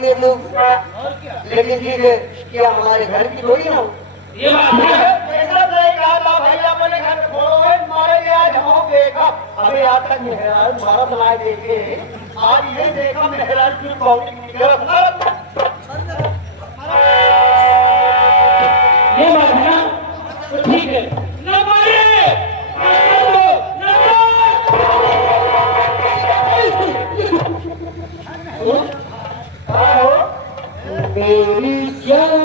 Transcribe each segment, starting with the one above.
ले लो। लेकिन ठीक है, क्या हमारे घर की थोड़ी ना हो। ये बात है। ऐसा सही कहा था भाई, अपने घर में छोड़ो है, मारे गया जहाँ देखा अभी आज तक मेहराज मारा बनाए देखे आज ये देखा मेहराज की कौड़ी ये बात है ना, तो ठीक है ना मारे मेरी जान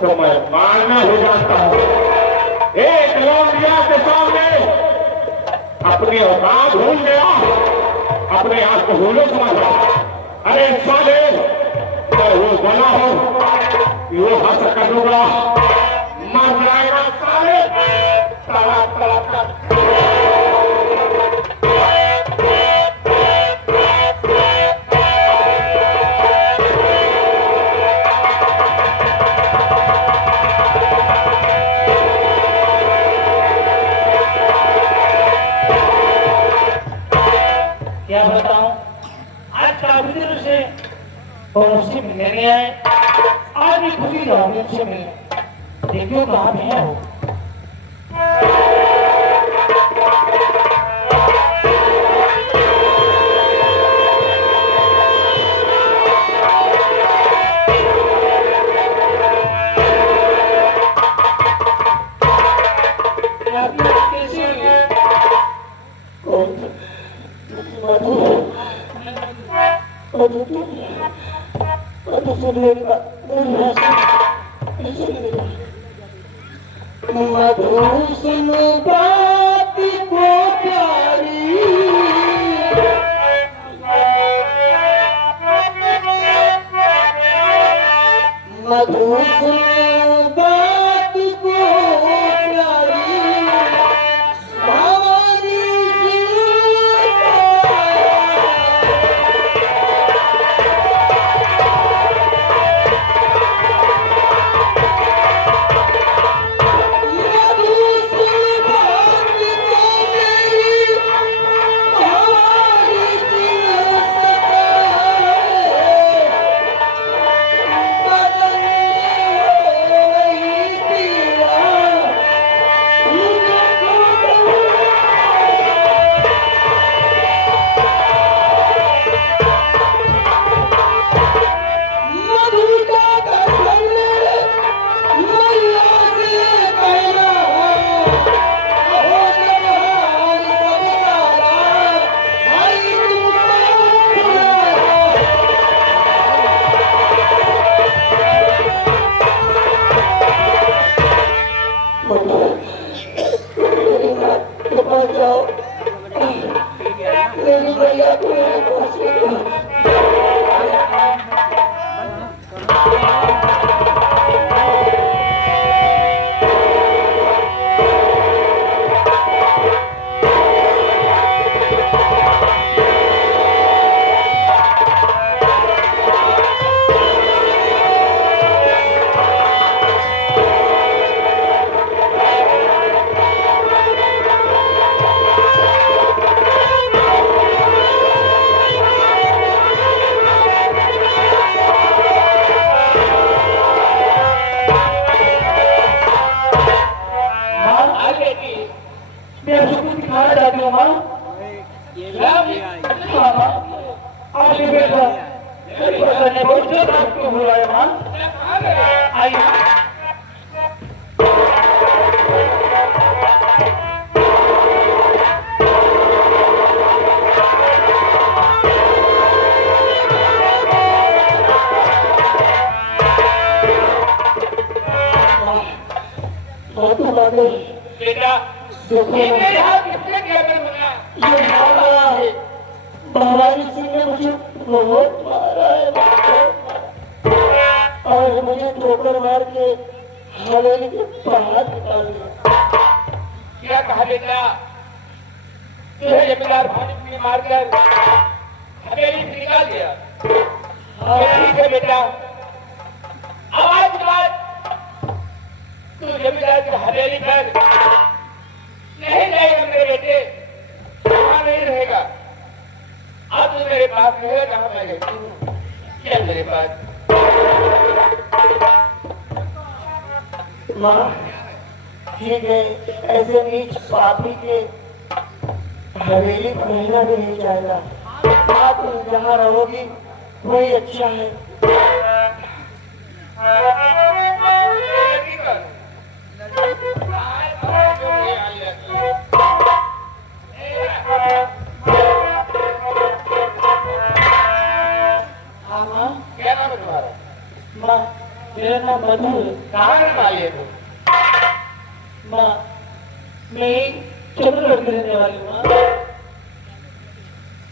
तो मैं मारना हो जाता हूँ। एक लौंडिया के सामने अपनी औकात भूल गया, अपने आप को भूलो समझा। अरे साले मैं वो बना हूँ, वो हंस कर दूंगा, मर जाएगा साले। तड़ा तड़ा तड़ा और उससे मिलने नहीं आए। आज भी खुशी रहोगे उससे मिलने। देखियो कहाँ पे है वो। मधु सुन बात को प्यारी मधु सुन बात को प्यारी हमारी बेटा ये मेरे हाथ किसने क्या कर बना? ये मारा है भवानी सिंह ने मुझे बहुत मारा है और मुझे ठोकर मार के हवेली के बाहर निकाल दिया। क्या कहा बेटा? तुझे जमींदार भानी ने मार कर हवेली से निकाल दिया। ठीक है बेटा, अब आज के बाद तू जमींदार की हवेली पर नहीं जाएगा मेरे बेटे, वहां नहीं रहेगा। अब तू मेरे पास रहेगा जहां मैं रहती हूँ। चल मेरे पास। माँ ठीक है, ऐसे नीच पापी के हवेली को रहना भी नहीं चाहेगा। आप जहाँ रहोगी वही अच्छा है। हाँ माँ, क्या नाम है तुम्हारा? माँ मेरा नाम मधु है। कहाँ रहने वाली है तुम? माँ मैं चंद्रगढ़ की रहने वाली हूँ।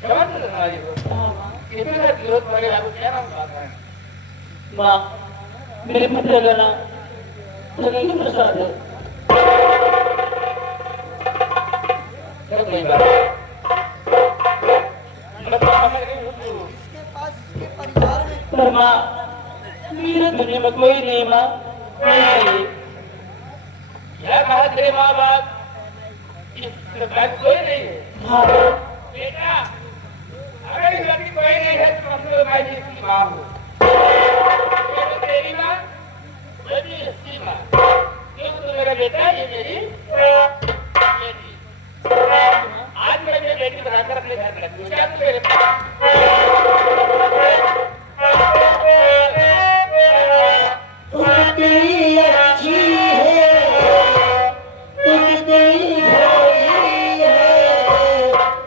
कहाँ से रहने वाली हो? हाँ माँ। कितने देर की जरूरत पड़ेगा? आपको क्या नाम बताना है? माँ मेरे पिता का नाम जगेंद्र प्रसाद है। चलो कोई बात नहीं। पर माँ मेरे दुनिया में कोई नहीं माँ, कोई नहीं। क्या कहा तेरे माँ बाप? इस बात कोई नहीं है। हाँ बेटा, अगर इस लड़की कोई नहीं है तो मतलब मैं इसकी माँ हूँ। बड़ी सीमा क्यों तो मेरा बेटा ये मेरी बेटी आज मैं ये बेटी बनाकर अपने घर रख दूं क्या तू मेरे तुम इतनी अच्छी है, तुम इतनी भोली है,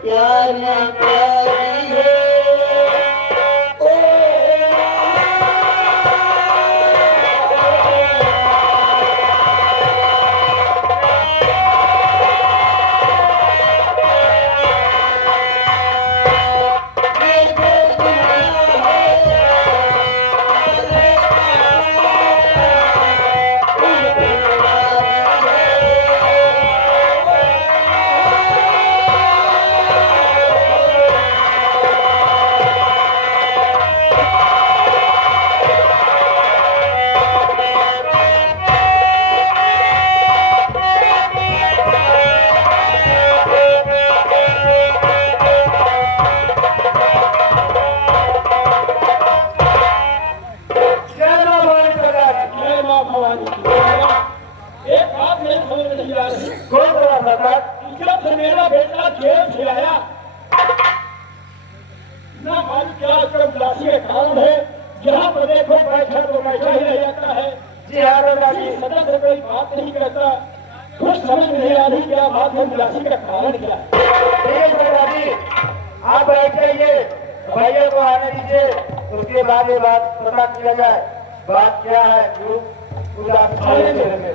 प्यार ना प्यारी है। ओ ये जो दुनिया एक बात मेरी समझ में नहीं आ रही कौन सा सरकार? जब से मेरा बेटा जेल से आया ना मालूम क्या उसका उदासी के कारण है जहाँ पर देखो बैठा तो बैठा ही रह जाता है जी हाँ दादा जी। सदा से कोई बात नहीं करता कुछ समझ नहीं आ रही क्या बात है उदासी का कारण क्या है ठीक है सरकार जी, आप बैठ जाइए, भैया को आने दीजिए, उसके बाद ये बात पता किया जाए बात क्या है। क्यों उदास चेहरे में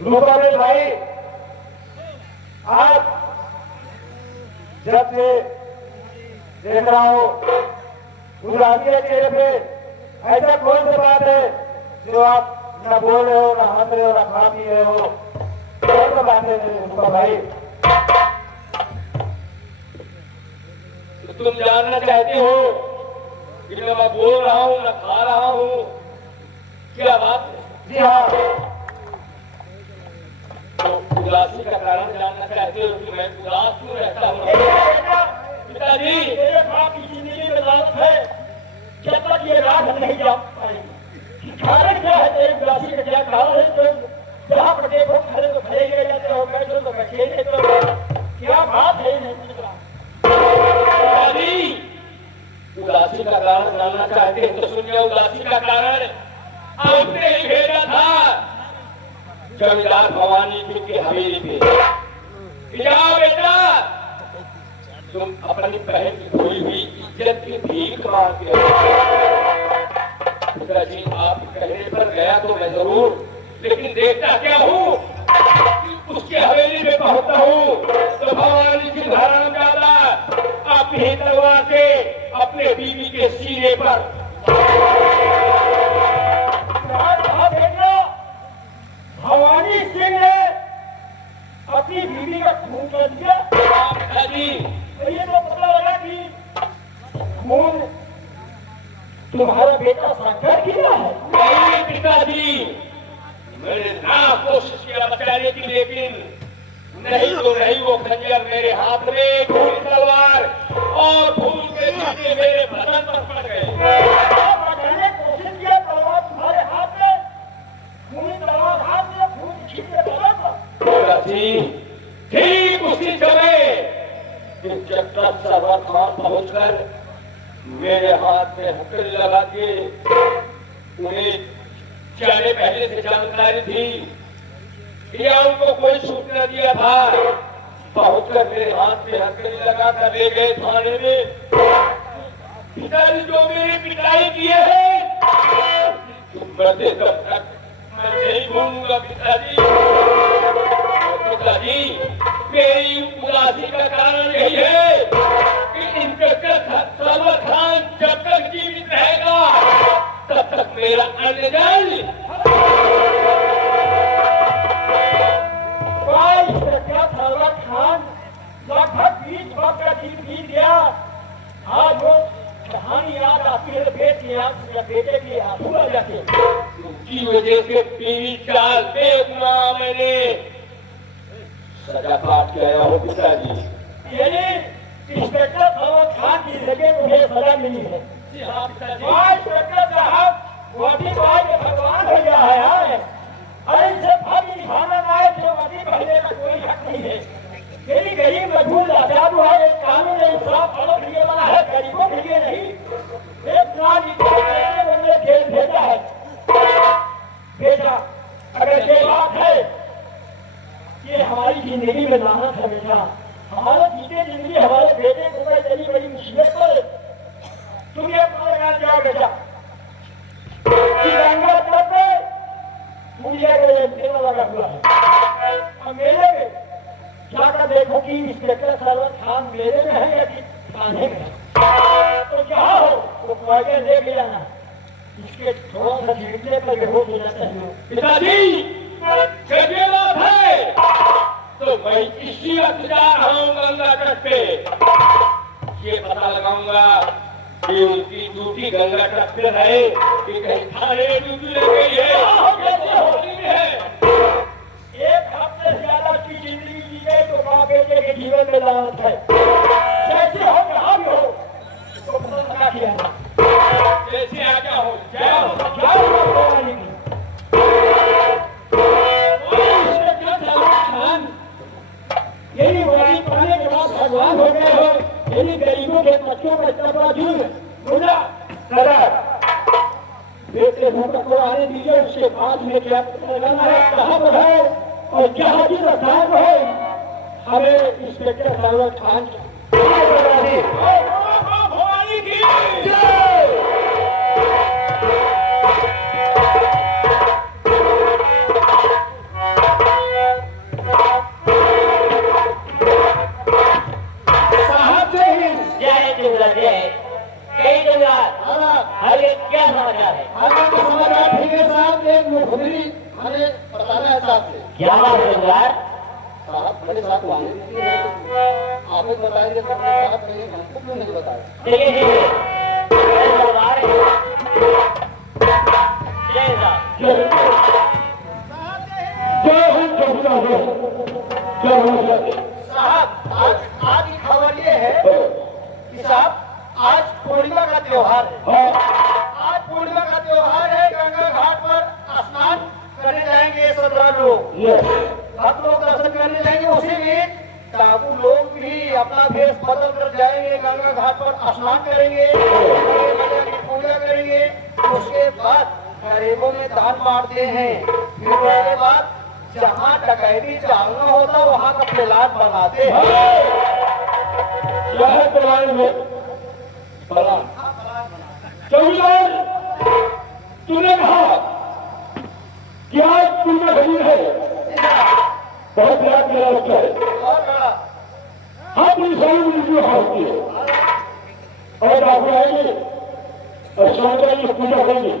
रूपाले भाई, आप जब से देख रहा हूँ उदासी है चेहरे पे, ऐसा कौन सी बात है जो आप न बोल रहे हो, न हंस रहे हो, न खा पी रहे हो? कौन सी बात है रूपा भाई? तुम जानना चाहते हो कि मैं बोल रहा हूँ न खा रहा हूँ क्या बात है जी हाँ। तो उदासी का कारण जानना चाहते हो कि मैं उदास क्यों रहता हूँ पिताजी मेरे बाप की जिंदगी में लालच है जब तक ये राह नहीं जा पाएगी कारण क्या है तेरी उदासी का क्या कारण है तुम जहाँ पर देखो खड़े तो खड़े ही जाते हो बैठो तो बैठे ही रहते हो क्या बात है नहीं पिताजी उदासी का कारण जानना चाहते हैं तो सुनिए उदासी का कारण आपने ही भेजा था जमींदार भवानी जी की हवेली पे जाओ बेटा तुम अपनी बहन की खोई हुई इज्जत की भीख मांगते हो पिताजी आप कहने पर गया तो मैं जरूर लेकिन देखता क्या हूँ कि उसकी हवेली में पहुंचता हूँ तो भवानी जी धारण ज्यादा अपनी तलवार से अपने बीवी के सीने पर भवानी सिंह ने अपनी बीवी का खून कर दिया तो ये तो पता लगा कि खून तुम्हारा बेटा शंकर किया है नहीं पिताजी मैंने ना कोशिश किया बचाने की लेकिन नहीं तो नहीं वो खंजर मेरे हाथ में खून तलवार और खून के छींटे मेरे बदन पर पड़ गए बचाने की कोशिश किया तलवार तुम्हारे हाथ में खून तलवार हाथ में खून छींटे बदन पर ठीक उसी समय इंस्पेक्टर सरवर खान पहुंचकर मेरे हाथ में हथकड़ी लगा के उन्हें जाने पहले से जानकारी थी या उनको कोई छूट न दिया था पहुंचकर मेरे हाथ में हथकड़ी लगा कर ले गए थाने में पिताजी जो मेरी पिटाई किए है मरते तब तक मैं नहीं भूलूंगा पिताजी मेरी उदासी का कारण यही है कि इंस्पेक्टर सरवर खान जब तक जीवित रहेगा तब तक मेरा अन्न जाएगी इंस्पेक्टर सरवर खान लगभग 20 वर्ष का जीवन बीत गया आपकी है पेट की आंख या बेटे की आंसू आ जाते की वजह से पीवी चाल देखना मैंने सजा काट के आया हूँ पिताजी। यानी इंस्पेक्टर फवाद खान की जगह मुझे सजा मिली है। इंस्पेक्टर साहब मोदी भाई के भगवान हो गया है यार। अरे इसे भाभी निभाना ना है तो मोदी पहले का कोई हक नहीं है। मेरी गरीब मजबूर लाचार हुआ है, कानून इंसाफ अलग लिए बना है, गरीबों के लिए नहीं। एक मैंने जेल भेजा है। भेजा अगर ये बात है कि हमारी जिंदगी में लाना हमेशा हमारे जीते जिंदगी हमारे बेटे को मैं चली बड़ी मुसीबत पर तुम ये पता जाओ बेटा गंगा तट में मुझे मेला लगा हुआ है और मेले में जाकर देखो कि इंस्पेक्टर सरवर खान मेले में है या कि थाने में है। तो जहाँ हो तो पहले लेके जाना, इसके थोड़ा सा छिड़कने पर बेहोश हो जाता है। पिताजी जब ये बात है तो मैं इसी वक्त जा रहा हूँ गंगा तट पे। ये पता लगाऊंगा कि उनकी ड्यूटी गंगा तट पे है कि कहीं थाने ड्यूटी लग गई है। होली में है एक हफ्ते से ज्यादा की जिंदगी जी गई तो माँ बेटे के जीवन में लानत है। जैसे हो जहाँ भी हो तो पता लगा किया जैसे आज्ञा हो जाओ। यही बड़ी पाने के बाद भगवान हो गए हो। यही गरीबों के बच्चों का इतना बड़ा जुर्म मुझा बेटे होकर को आने दीजिए। उसके बाद में क्या पता लगाना है कहाँ पर है और क्या जिस स्थान पर है। हमें इंस्पेक्टर सरवर खान भवानी की अरे क्या समाचार है? समाचार ठीक है साहब। एक मुखबिरी हमें बताना है साहब से। क्या बात है यार? साहब बड़े साहब वाले आप ही बताएंगे तो साहब कहीं हमको क्यों नहीं बताया। चलिए ठीक है। जय साहब। साहब आज की खबर ये है कि साहब आज पूर्णिमा का त्योहार है। आज पूर्णिमा का त्योहार है। गंगा घाट पर स्नान करने जाएंगे 17 लोग। आप लोग दर्शन करने जाएंगे। उसी में टापू लोग भी अपना भेष बदल कर जाएंगे, गंगा घाट पर स्नान करेंगे, पूजा करेंगे। उसके बाद गरीबों में दान बांटते हैं। फिर उसके बाद जहाँ डकैती चालना होता वहाँ का प्लाट बनाते हैं। चौकीदार तूने कहा कि आज पूर्णिमा घड़ी है, बहुत बड़ा मेरा रखा है। हाँ पुलिस वालों की ड्यूटी होती है और आप आएंगे और सोचेंगे पूजा करेंगे।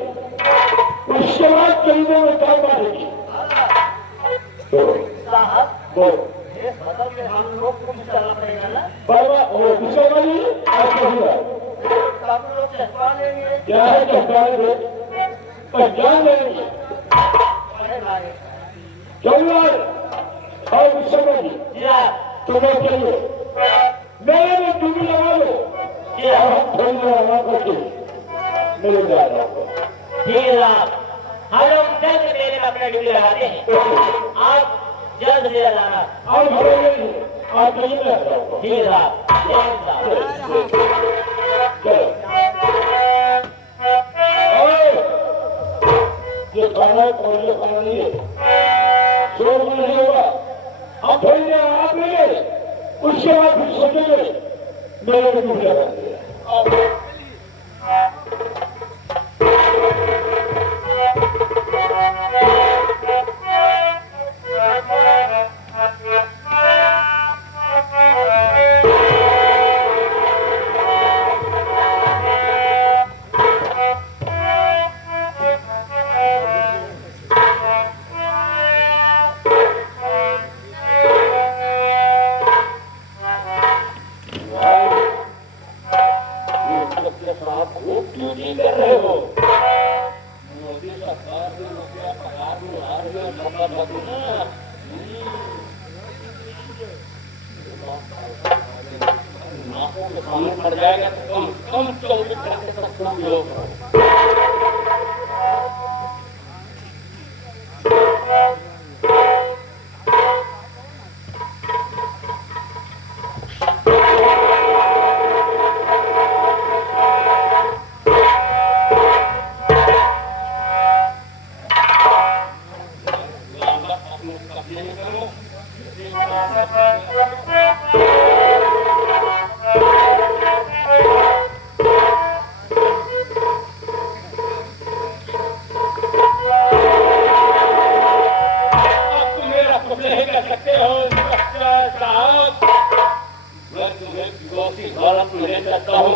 उसके बाद करीबों में काम बांटेगी। बदल के हम लोग को भी चलना पड़ेगा ना। वाली आज होगा सब लोग चढ़वा लेंगे। क्या है चौकीदार पहचान लेंगे चौकीदार और विश्व तुम्हें चाहिए मेरे में ड्यूटी लगा लो। हम थोड़ी देर लगा करके मेरे जा रहा हूँ। ठीक है साहब। हम लोग जल्द मेले में अपना ड्यूटी लगाते हैं। आप जल्द से जल्द आना। और आप कहीं रह रहा हूँ। ठीक है साहब। ये खाना है पहले खाना नहीं है, शोर में नहीं होगा। आप थोड़ी देर आप लेंगे, उसके बाद फिर सोचेंगे मेरे को ड्यूटी लगाएंगे। ड्यूटी कर रहे हो। मोदी सरकार को रुपया पगार में आ रही हो, खबर बदू ना। नाकों के सामने पड़ जाएगा तो कम कम 24 घंटे तक खूब योग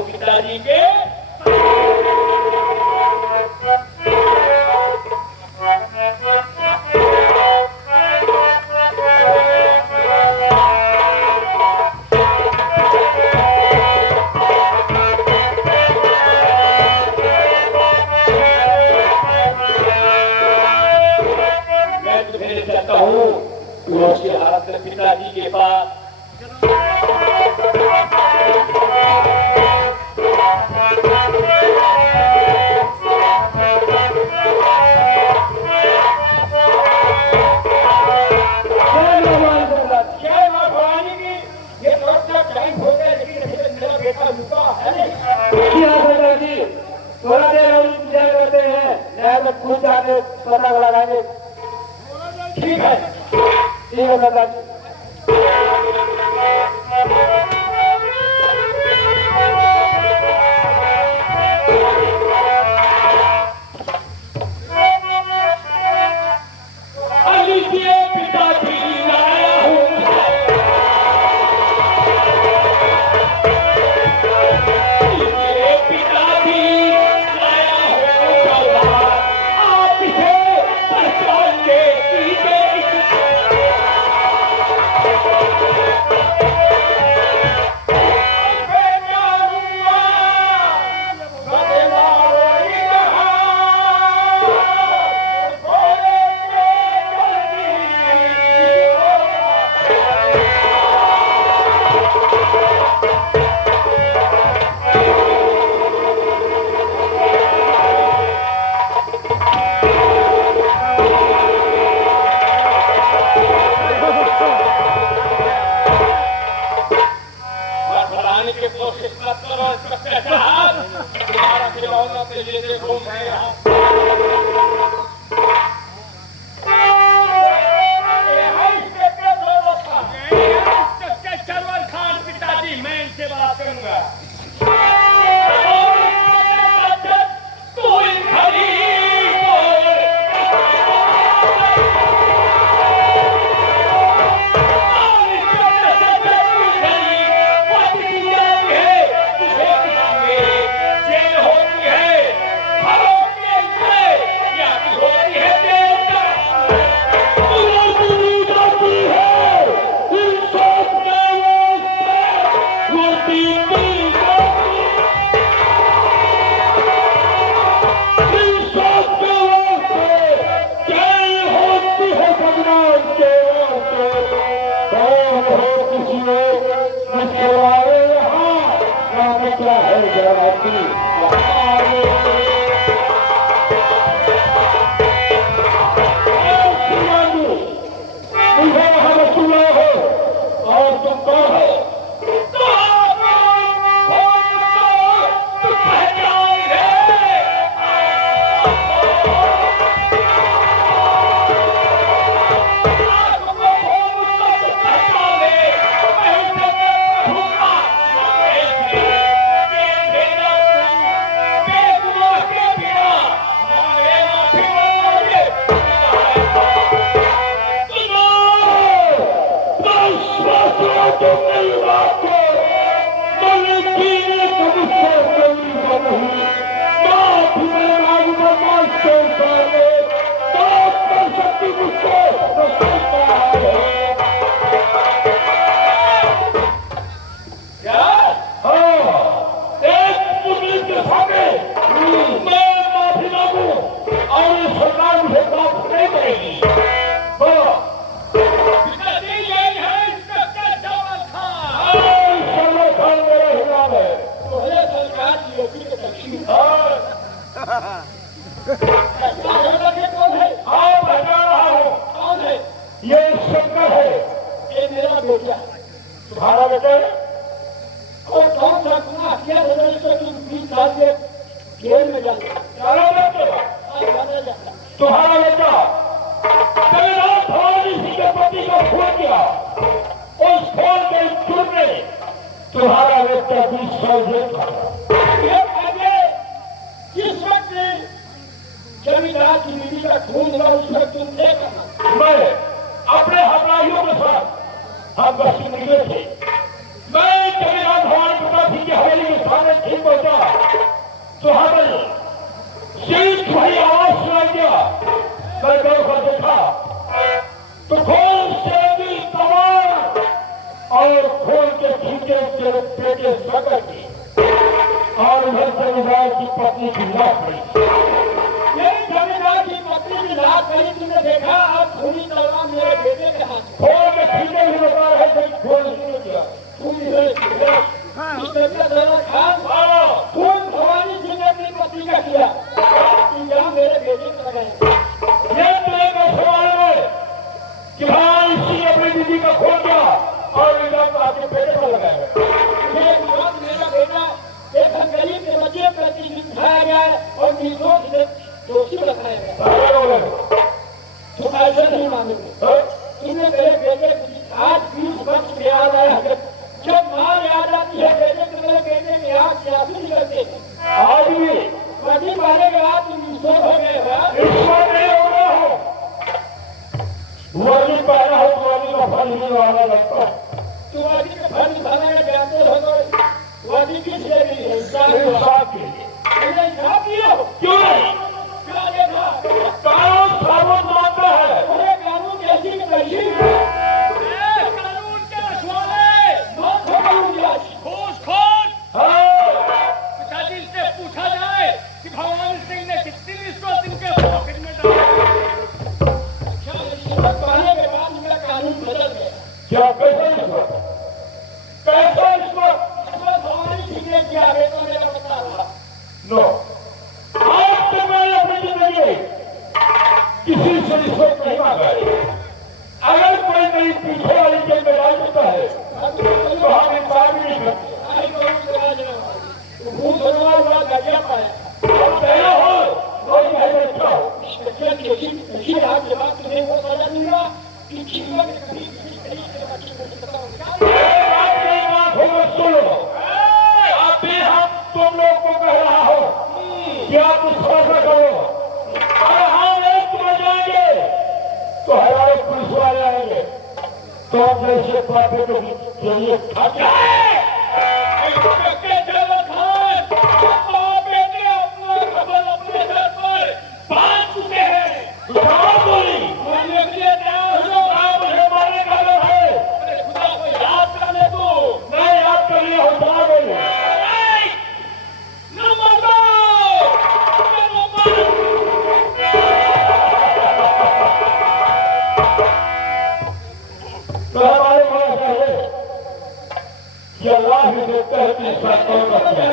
पिताजी के मैं तुम्हें चाहता हूँ हालत में पिताजी के पास थोड़ा देर और इंतजार करते हैं, नहर में कूद जाके पता लगाएंगे। ठीक है सरदार जी। पिताजी लाया हूँ के कोशिश मत करो तुम्हारा खिलौना के लिए घूम रहे हैं सरवर खान पिताजी मैं इनसे बात करूंगा कौन है? हाँ पहचान रहा हूँ, कौन है? ये शंकर है। ये मेरा बेटा। तुम्हारा बेटा है? और कौन सा गुनाह किया था जिससे तुम 20 साल से जेल में जाते? जाना बेटा, तुम्हारा बेटा जगन्नाथ भवानी सिंह के पति का खून किया, उस खून के जुर्म में तुम्हारा बेटा 20 साल जेल खाया। जिस वक्त जमींदार की बीवी का खून हुआ उस वक्त तुम थे कहाँ? मैं अपने हमलाइयों के साथ हम बस्ती निकले थे। मैं जगन्नाथ भवानी प्रताप सिंह की हवेली के सामने ठीक पहुंचा तो हमें शीत भरी आवाज सुनाई दिया। मैं दौड़ कर देखा तो खोल से लगी तलवार और खोल के खींचे तेरे पेटे सकर की और उधर जमींदार की पत्नी की लाश पड़ी। मेरी जमींदार की पत्नी की लाश पड़ी तुमने देखा? अब खूनी तलवार मेरे बेटे के हाथ में। खोल के खींचे हुए बता रहे थे कि खोल नहीं किया। खून भवानी सिंह ने अपनी पत्नी का किया, इंजाम मेरे बेटे को लगाया। ये तुम्हें कैसे मालूम है कि भवानी सिंह अपनी दीदी का खून किया और इल्जाम आपके बेटे पर लगाया? मेरा बेटा एक गरीब के बच्चे प्रति दिखाया गया और निर्दोष से दोषी बताया गया। तुम ऐसे नहीं मानोगे। तुमने मेरे बेटे को आज 20 वर्ष के याद आया। जब माँ याद आती है बेटे को, मेरे बेटे में आँख से आंसू निकलते हैं। आज भी पति मारने के बाद तुम ईश्वर हो गए हो। ईश्वर नहीं हो रहा हो, वर्दी पहना हो तो वर्दी का फल नहीं वाला लगता। तुम वर्दी का फल निभाना जानते हो तो वर्दी किस लिए नहीं है? इंसाफ के लिए। तुमने इंसाफ किया हो? क्यों नहीं? क्या देखा? कानून साबुत मानता है। अरे कानून कैसी की कैसी? कानून के रखवाले मौत हो गई उनकी आज। पिताजी से पूछा जाए कि भगवान सिंह ने कितनी रिश्वत इनके पॉकेट में डाली? अच्छा, रिश्वत पाने के बाद मेरा कानून बदल गया। क्या कैसा रिश्वत? कैसा रिश्वत? रिश्वत भवानी सिंह ने किया, बेटा मेरा बता रहा। नो, आज तक मैंने अपनी जिंदगी किसी से रिश्वत नहीं मांगा है। अगर कोई मेरी पीछे वाली जेल में डाल देता है तो हम इंसान भी नहीं करते। भूत होने वाला गजा पाया और पहला हो और यह अच्छा हो। किसी आज के बाद तुम्हें वो सजा मिला कि जीवन में कभी किसी तरीके से बच्चे को नहीं पता होगा। आप मेरी बात होगा सुनो। अभी हम तुम लोग को कह रहा हो कि आप कुछ भरोसा करो और हम एक बन जाएंगे तो हजारों पुलिस वाले आएंगे तो हम जैसे पापे को जरिए खा जाए। अल्लाह भी देखता है कि इसका कौन करता है।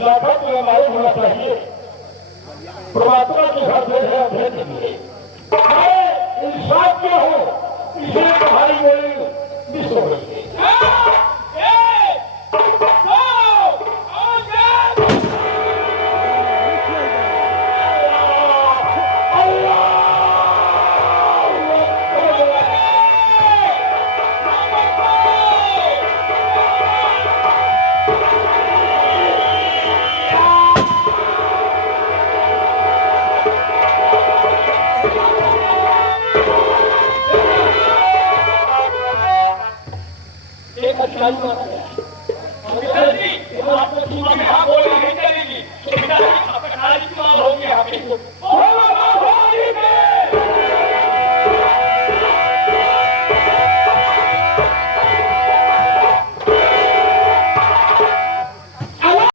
लागत में मालूम होना चाहिए परमात्मा के घर से है भेद नहीं। मैं इंसाफ क्या हूँ इसलिए तुम्हारी बोली मिस हो गई है। एक अधिकारी मारा गया।